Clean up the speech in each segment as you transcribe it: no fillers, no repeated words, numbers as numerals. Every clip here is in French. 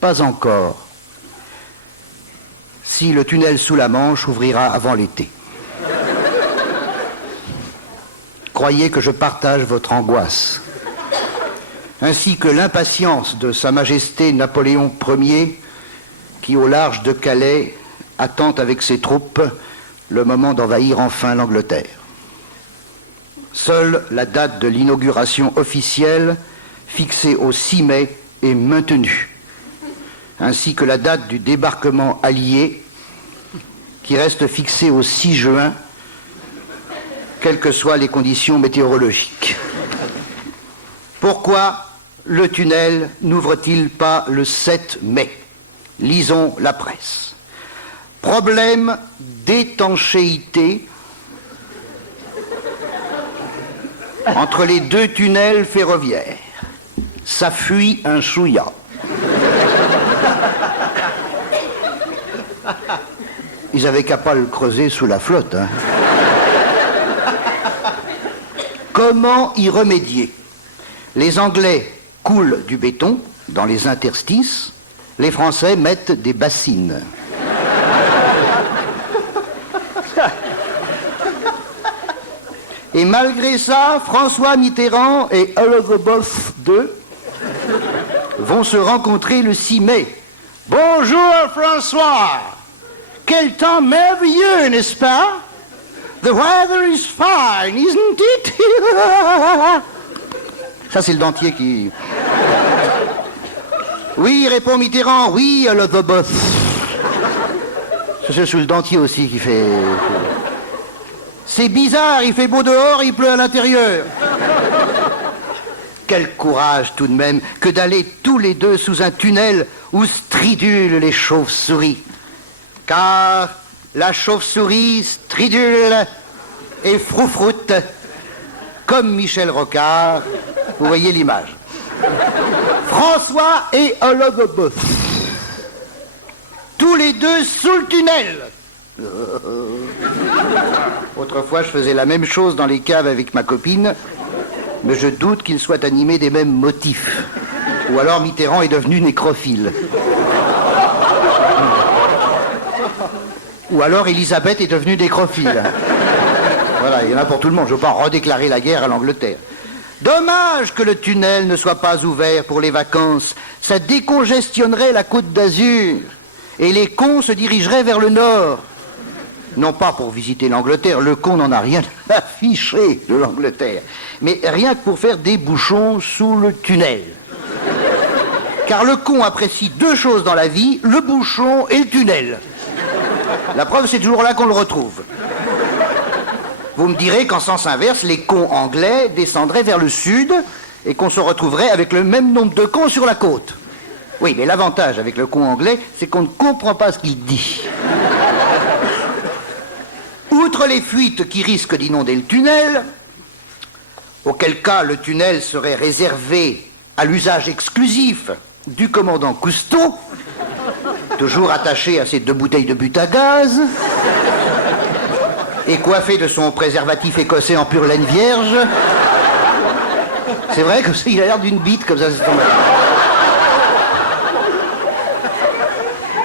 Pas encore. Si le tunnel sous la Manche ouvrira avant l'été. Croyez que je partage votre angoisse, ainsi que l'impatience de Sa Majesté Napoléon Ier, qui, au large de Calais, attend avec ses troupes le moment d'envahir enfin l'Angleterre. Seule la date de l'inauguration officielle, fixée au 6 mai, est maintenue, ainsi que la date du débarquement allié, qui reste fixée au 6 juin, quelles que soient les conditions météorologiques. Pourquoi le tunnel n'ouvre-t-il pas le 7 mai? Lisons la presse. Problème d'étanchéité entre les deux tunnels ferroviaires. Ça fuit un chouïa. Ils avaient qu'à pas le creuser sous la flotte, hein. Comment y remédier? Les Anglais coulent du béton dans les interstices, les Français mettent des bassines. Et malgré ça, François Mitterrand et Hologoboff II vont se rencontrer le 6 mai. Bonjour François! Quel temps merveilleux, n'est-ce pas? The weather is fine, isn't it? Ça, c'est le dentier qui... Oui, répond Mitterrand, oui, Hologoboff. C'est sous le dentier aussi qui fait... C'est bizarre, il fait beau dehors, il pleut à l'intérieur. Quel courage tout de même que d'aller tous les deux sous un tunnel où stridulent les chauves-souris. Car la chauve-souris stridule et froufroute comme Michel Rocard. Vous voyez l'image. François et Hologoboff. Tous les deux sous le tunnel. Autrefois, je faisais la même chose dans les caves avec ma copine, mais je doute qu'il soit animé des mêmes motifs. Ou alors Mitterrand est devenu nécrophile. Ou alors Elisabeth est devenue nécrophile. Voilà, il y en a pour tout le monde. Je ne veux pas redéclarer la guerre à l'Angleterre. Dommage que le tunnel ne soit pas ouvert pour les vacances. Ça décongestionnerait la Côte d'Azur. Et les cons se dirigeraient vers le nord. Non pas pour visiter l'Angleterre, le con n'en a rien à ficher de l'Angleterre, mais rien que pour faire des bouchons sous le tunnel. Car le con apprécie deux choses dans la vie, le bouchon et le tunnel. La preuve, c'est toujours là qu'on le retrouve. Vous me direz qu'en sens inverse, les cons anglais descendraient vers le sud et qu'on se retrouverait avec le même nombre de cons sur la côte. Oui, mais l'avantage avec le con anglais, c'est qu'on ne comprend pas ce qu'il dit. Outre les fuites qui risquent d'inonder le tunnel, auquel cas le tunnel serait réservé à l'usage exclusif du commandant Cousteau, toujours attaché à ses 2 bouteilles de but à gaz, et coiffé de son préservatif écossais en pure laine vierge. C'est vrai qu'il a l'air d'une bite comme ça.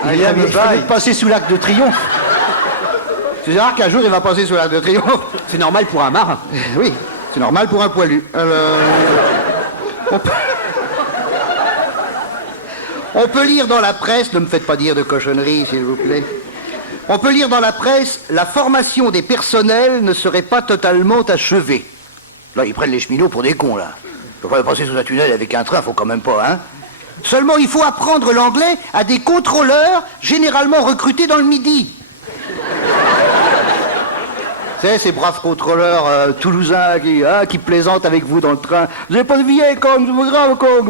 Il vient de passer sous l'Arc de Triomphe. C'est rare qu'un jour il va passer sous l'Arc de Triomphe. C'est normal pour un marin. Oui, c'est normal pour un poilu. On peut lire dans la presse, ne me faites pas dire de cochonneries s'il vous plaît. On peut lire dans la presse, la formation des personnels ne serait pas totalement achevée. Là, ils prennent les cheminots pour des cons, là. Ils peuvent pas passer sous un tunnel avec un train, faut quand même pas, hein. Seulement, il faut apprendre l'anglais à des contrôleurs généralement recrutés dans le Midi. Vous savez, ces braves contrôleurs toulousains qui plaisantent avec vous dans le train. Vous n'avez pas de billet, con, c'est pas grave, con.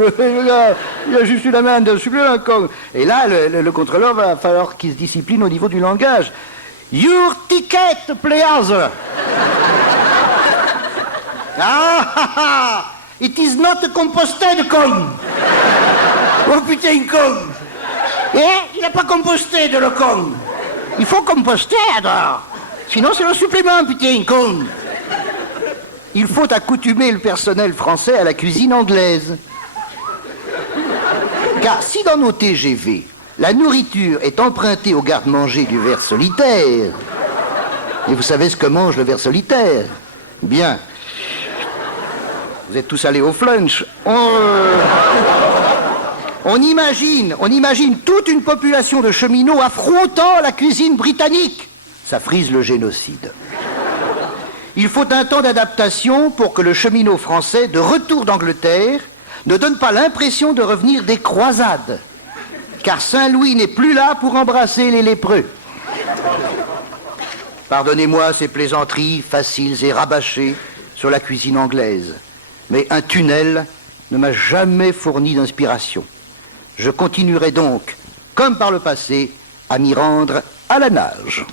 Il a juste une amende, je suis plus un con. Et là, le contrôleur va falloir qu'il se discipline au niveau du langage. Your ticket, please. Ah, it is not composted, con. Oh putain, con. Il n'a pas composté de le con. Il faut composter, alors. Sinon, c'est le supplément, putain, con. Il faut accoutumer le personnel français à la cuisine anglaise. Car si dans nos TGV, la nourriture est empruntée au garde-manger du ver solitaire, et vous savez ce que mange le ver solitaire? Bien. Vous êtes tous allés au flunch. On imagine toute une population de cheminots affrontant la cuisine britannique. Ça frise le génocide. Il faut un temps d'adaptation pour que le cheminot français, de retour d'Angleterre, ne donne pas l'impression de revenir des croisades. Car Saint-Louis n'est plus là pour embrasser les lépreux. Pardonnez-moi ces plaisanteries faciles et rabâchées sur la cuisine anglaise. Mais un tunnel ne m'a jamais fourni d'inspiration. Je continuerai donc, comme par le passé, à m'y rendre à la nage.